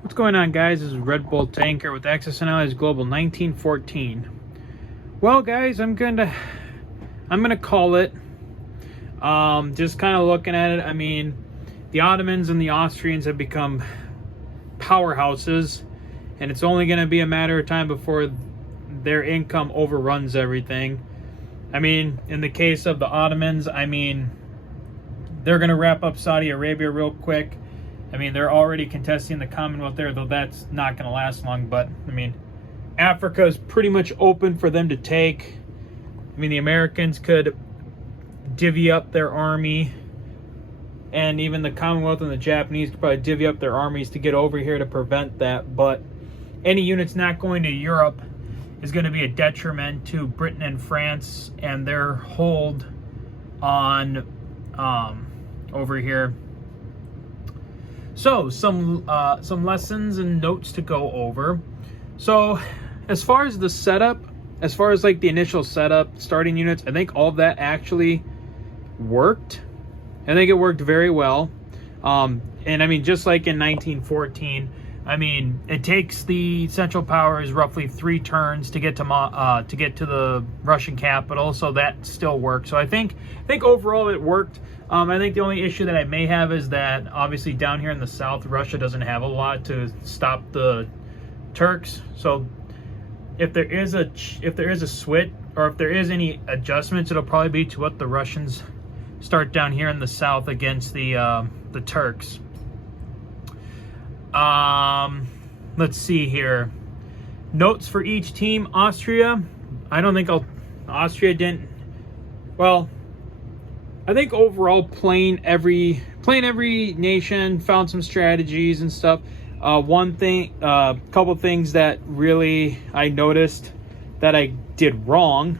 What's going on, guys? This is Red Bull Tanker with Axis and Allies Global 1914. Well, guys, I'm gonna call it. Just kind of looking at it. I mean, the Ottomans and the Austrians have become powerhouses, and it's only going to be a matter of time before their income overruns everything. I mean, in the case of the Ottomans, I mean, they're going to wrap up Saudi Arabia real quick. I mean, they're already contesting the Commonwealth there, though that's not going to last long. But, I mean, Africa is pretty much open for them to take. I mean, the Americans could divvy up their army, and even the Commonwealth and the Japanese could probably divvy up their armies to get over here to prevent that. But any units not going to Europe is going to be a detriment to Britain and France and their hold on over here. So some lessons and notes to go over. So as far as the setup, as far as like the initial setup, starting units, I think all of that actually worked. I think it worked very well. And I mean, just like in 1914, I mean, it takes the Central Powers roughly 3 turns to get to the Russian capital, so that still works. So I think overall it worked. I think the only issue that I may have is that obviously down here in the south, Russia doesn't have a lot to stop the Turks. So if there is a switch, or if there is any adjustments, it'll probably be to what the Russians start down here in the south against the Turks. Let's see here. Notes for each team. Austria, I don't think Austria didn't. Well, I think overall playing every nation, found some strategies and stuff. Couple things that really I noticed that I did wrong.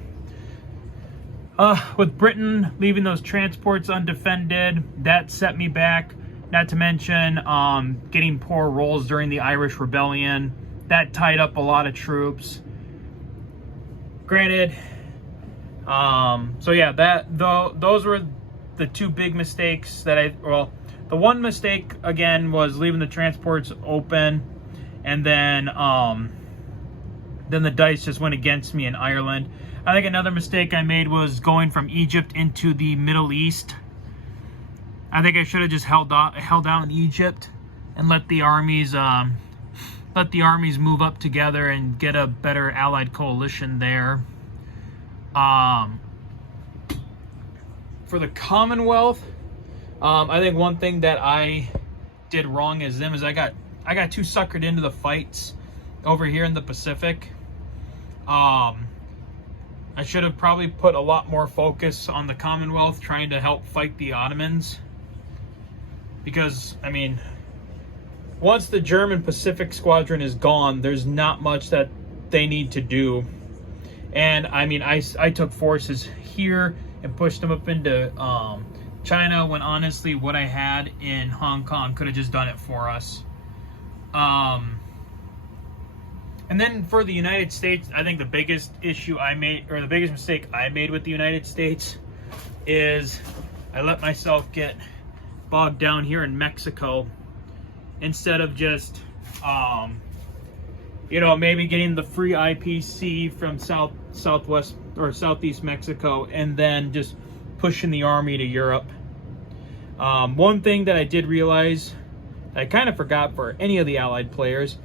With Britain leaving those transports undefended, that set me back. Not to mention getting poor rolls during the Irish Rebellion. That tied up a lot of troops. Granted, so yeah, those were the 2 big mistakes that the one mistake again was leaving the transports open, and then the dice just went against me in Ireland. I think another mistake I made was going from Egypt into the Middle East. I think I should have just held out in Egypt and let the armies move up together and get a better allied coalition there. For the Commonwealth, I think one thing that I did wrong is I got too suckered into the fights over here in the Pacific. I should have probably put a lot more focus on the Commonwealth trying to help fight the Ottomans. Because, I mean, once the German Pacific Squadron is gone, there's not much that they need to do. And, I mean, I took forces here and pushed them up into China, when honestly what I had in Hong Kong could have just done it for us. And then for the United States, I think the biggest mistake I made with the United States is I let myself get bogged down here in Mexico instead of just maybe getting the free IPC from southwest or southeast Mexico and then just pushing the army to Europe. One thing that I did realize I kind of forgot for any of the allied players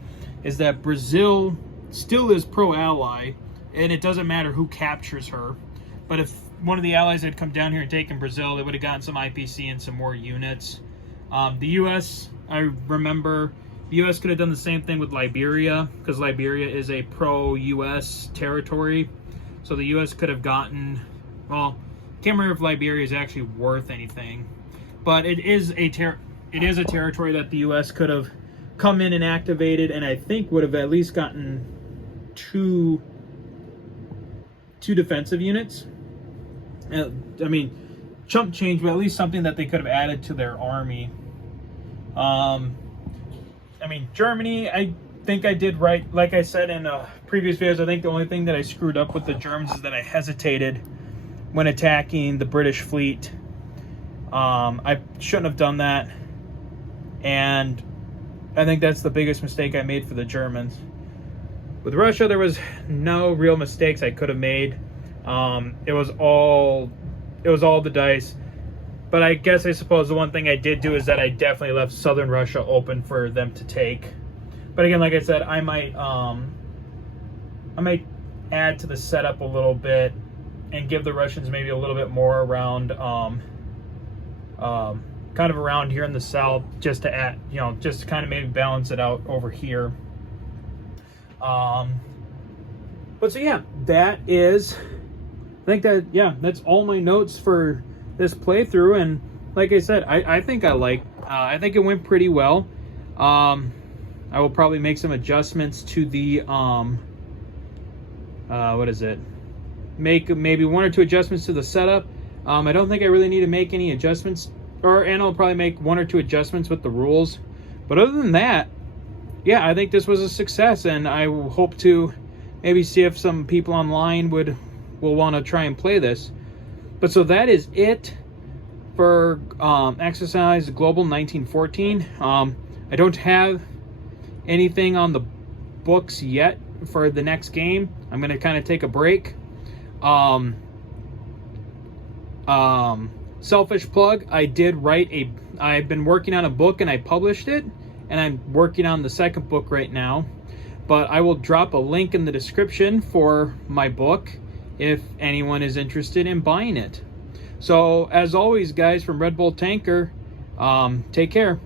is that Brazil still is pro-ally, and it doesn't matter who captures her. But if one of the allies had come down here and taken Brazil, they would have gotten some IPC and some more units. The U.S., I remember, the U.S. could have done the same thing with Liberia, because Liberia is a pro-U.S. territory. So the U.S. could have gotten, well, I can't remember if Liberia is actually worth anything. But it is a territory that the U.S. could have come in and activated, and I think would have at least gotten two defensive units. I mean, chump change, but at least something that they could have added to their army. I mean, Germany, I think I did right. Like I said in previous videos, I think the only thing that I screwed up with the Germans is that I hesitated when attacking the British fleet. I shouldn't have done that. And I think that's the biggest mistake I made for the Germans. With Russia, there was no real mistakes I could have made. It was all the dice. But I guess I suppose the one thing I did do is that I definitely left southern Russia open for them to take. But again, like I said, I might add to the setup a little bit and give the Russians maybe a little bit more around, kind of around here in the south, just to add, just to kind of maybe balance it out over here. But so yeah, that is, I think that, yeah, that's all my notes for this playthrough. And like I said, I think I think it went pretty well. I will probably make some adjustments to the, what is it? Make maybe 1 or 2 adjustments to the setup. I don't think I really need to make any adjustments, and I'll probably make 1 or 2 adjustments with the rules. But other than that, yeah, I think this was a success, and I hope to maybe see if some people online will want to try and play this. But so that is it for Exercise Global 1914. I don't have anything on the books yet for the next game. I'm going to kind of take a break. Selfish plug, I've been working on a book and I published it, and I'm working on the second book right now. But I will drop a link in the description for my book if anyone is interested in buying it. So as always, guys, from Red Bull Tanker, take care.